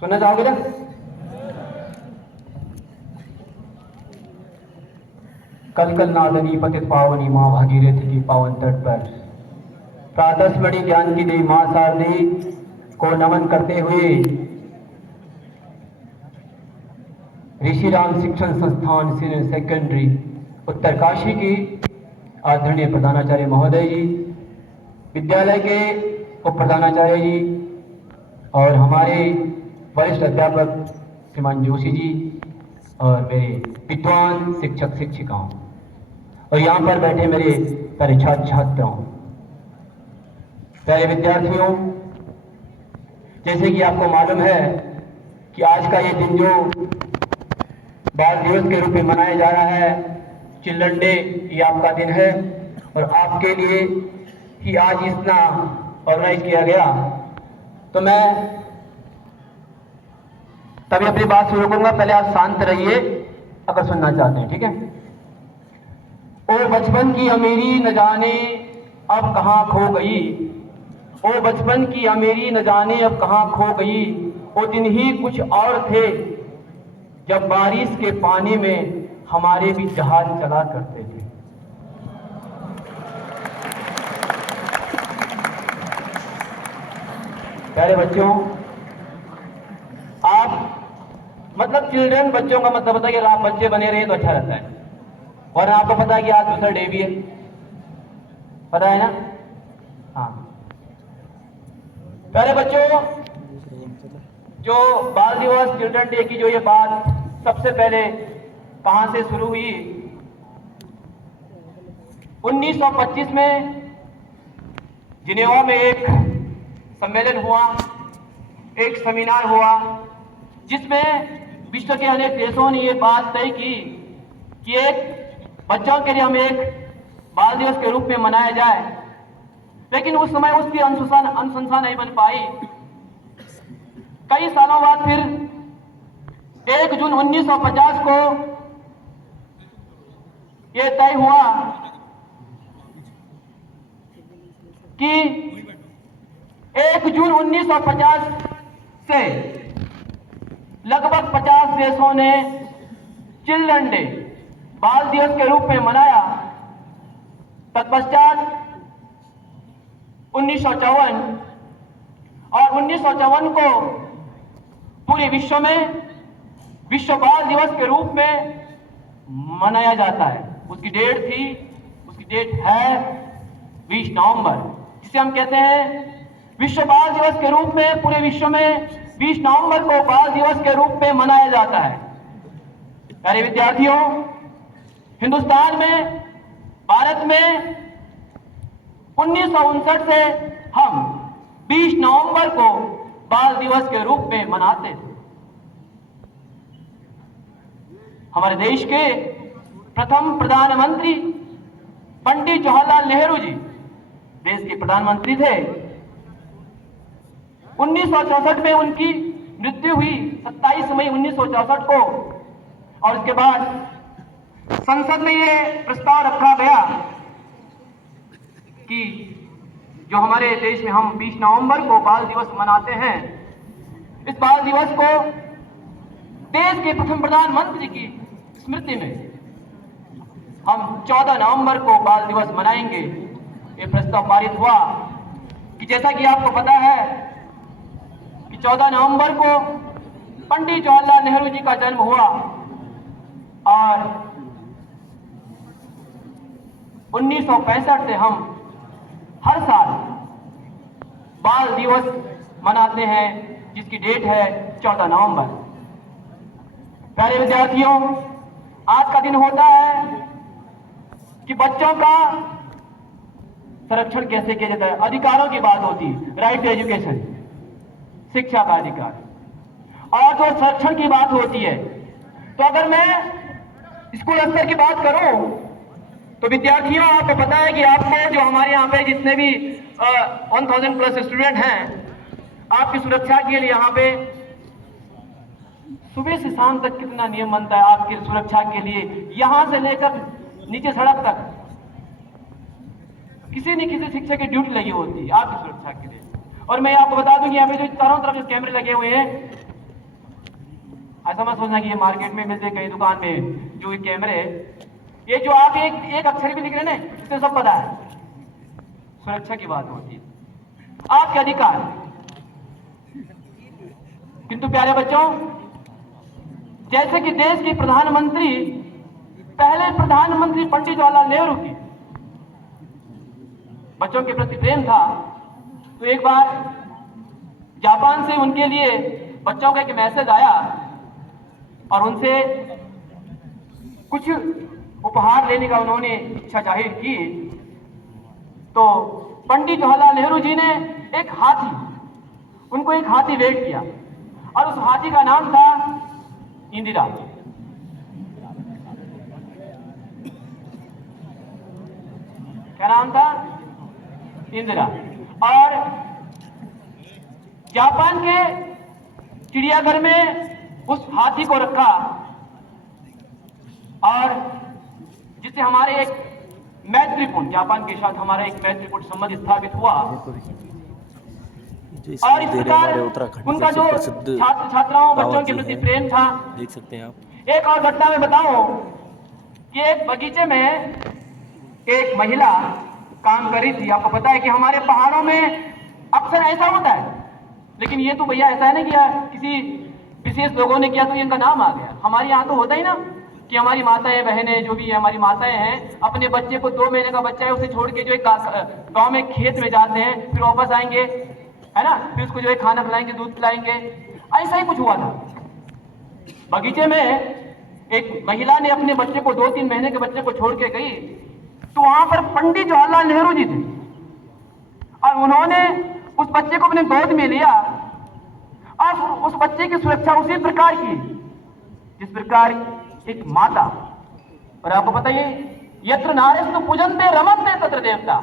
सुनना चाहोगे ना? कल कल नादनी पतित पावनी माँ भागीरथ की पावन तट पर प्रातः स्मरणीय ज्ञान की देवी माँ शारदी को नमन करते हुए ऋषि राम शिक्षण संस्थान सीनियर सेकेंडरी उत्तरकाशी की आदरणीय प्रधानाचार्य महोदय जी, विद्यालय के उप प्रधानाचार्य जी और हमारे वरिष्ठ अध्यापक श्रीमान जोशी जी और मेरे विद्वान शिक्षक शिक्षिकाओं और यहाँ पर बैठे मेरे प्यारे छात्र छात्राओं, प्यारे विद्यार्थियों, जैसे कि आपको मालूम है कि आज का ये दिन जो बाल दिवस के रूप में मनाया जा रहा है, चिल्ड्रन डे, ये आपका दिन है और आपके लिए ही आज इतना ऑर्गेनाइज किया गया। तो मैं तभी अपनी बात शुरू करूंगा। पहले आप शांत रहिए अगर सुनना चाहते हैं, ठीक है? ओ बचपन की अमीरी न जाने अब कहाँ खो गई, ओ बचपन की अमीरी न जाने अब कहाँ खो गई, वो दिन ही कुछ और थे जब बारिश के पानी में हमारे भी जहाज चला करते थे। प्यारे बच्चों, आप मतलब चिल्ड्रन, बच्चों का मतलब होता है कि आप बच्चे बने रहे तो अच्छा रहता है। और आपको पता है कि आज दूसरा डे भी है, पता है ना? हाँ प्यारे बच्चों, जो बाल दिवस चिल्ड्रन डे की जो ये बात सबसे पहले कहां से शुरू हुई? 1925 में जिनेवा में एक सम्मेलन हुआ, एक सेमिनार हुआ, जिसमें विश्व के अनेक देशों ने ये बात तय की कि एक बच्चों के लिए हम एक बाल दिवस के रूप में मनाया जाए। लेकिन उस समय उसकी अनुशंसा नहीं बन पाई। कई सालों बाद फिर 1 जून 1950 को यह तय हुआ कि 1 जून 1950 से लगभग 50 देशों ने चिल्ड्रन डे, बाल दिवस के रूप में मनाया। तत्पश्चात 1954 और 1954 को पूरे विश्व में विश्व बाल दिवस के रूप में मनाया जाता है। उसकी डेट है 20 नवंबर, जिसे हम कहते हैं विश्व बाल दिवस के रूप में पूरे विश्व में 20 नवंबर को बाल दिवस के रूप में मनाया जाता है। प्यारे विद्यार्थियों, हिंदुस्तान में, भारत में 1959 से हम 20 नवंबर को बाल दिवस के रूप में मनाते थे। हमारे देश के प्रथम प्रधानमंत्री पंडित जवाहरलाल नेहरू जी देश के प्रधानमंत्री थे। 1964 में उनकी मृत्यु हुई, 27 मई 1964 को। और उसके बाद संसद में यह प्रस्ताव रखा गया कि जो हमारे देश में हम 20 नवंबर को बाल दिवस मनाते हैं, इस बाल दिवस को देश के प्रथम प्रधानमंत्री की स्मृति में हम 14 नवंबर को बाल दिवस मनाएंगे। ये प्रस्ताव पारित हुआ कि जैसा कि आपको पता है कि 14 नवंबर को पंडित जवाहरलाल नेहरू जी का जन्म हुआ और 1965 से हम हर साल बाल दिवस मनाते हैं, जिसकी डेट है 14 नवंबर। प्यारे विद्यार्थियों, आज का दिन होता है कि बच्चों का संरक्षण कैसे किया जाता है। अधिकारों की बात होती है, राइट टू एजुकेशन, शिक्षा का अधिकार, और जो संरक्षण की बात होती है। तो अगर मैं स्कूल स्तर की बात करूं तो विद्यार्थियों, आपको पता है कि आपको जो हमारे यहाँ पे जितने भी 1000 प्लस स्टूडेंट हैं, आपकी सुरक्षा के लिए यहाँ पे सुबह से शाम तक कितना नियम बनता है आपकी सुरक्षा के लिए। यहां से लेकर नीचे सड़क तक किसी न किसी शिक्षक की ड्यूटी लगी होती है आपकी सुरक्षा के लिए। और मैं आपको बता दूं कि यहाँ पे जो चारों तरफ जो कैमरे लगे हुए हैं, ऐसा मत सोचना कि ये मार्केट में मिलते कहीं दुकान में जो ये कैमरे, ये जो आप एक अक्षर भी लिख रहे हैं ना, इससे सब पता है। सुरक्षा की बात होती है, आपके अधिकार। किंतु प्यारे बच्चों, जैसे कि देश के प्रधानमंत्री, पहले प्रधानमंत्री पंडित जवाहरलाल नेहरू की बच्चों के प्रति प्रेम था, तो एक बार जापान से उनके लिए बच्चों का एक मैसेज आया और उनसे कुछ उपहार लेने का उन्होंने इच्छा जाहिर की। तो पंडित जवाहरलाल नेहरू जी ने उनको एक हाथी भेंट किया और उस हाथी का नाम था इंदिरा। क्या नाम था? इंदिरा। और जापान के चिड़ियाघर में उस हाथी को रखा और जिससे हमारे एक मैत्रीपूर्ण, जापान के साथ हमारा एक मैत्रीपूर्ण संबंध स्थापित हुआ। और इस प्रकार उनका जो छात्र छात्राओं बच्चों के प्रति प्रेम था। देख सकते हैं आप। एक और घटना में बताऊं कि एक बगीचे में एक महिला काम कर रही थी। आपको पता है कि हमारे पहाड़ों में अक्सर ऐसा होता है, लेकिन ये तो भैया ऐसा है ना कि किसी विशेष लोगों ने किया तो इनका नाम आ गया। हमारे यहाँ तो होता ही ना कि हमारी माताएं बहनें जो भी है, हमारी माताएं हैं, अपने बच्चे को 2 महीने का बच्चा है उसे छोड़ के जो एक गाँव में खेत में जाते हैं, फिर वापस आएंगे, है ना, फिर उसको जो है खाना खिलाएंगे, दूध पिलाएंगे। ऐसा ही कुछ हुआ था। बगीचे में एक महिला ने अपने बच्चे को 2-3 महीने के बच्चे को छोड़ के गई, तो वहां पर पंडित जवाहरलाल नेहरू जी थे और उन्होंने उस बच्चे को अपने गोद में लिया और उस बच्चे की सुरक्षा उसी प्रकार की जिस प्रकार एक माता। और आपको पता है, यत्र नारेस्तु पूजन्ते रमन्ते तत्र देवता,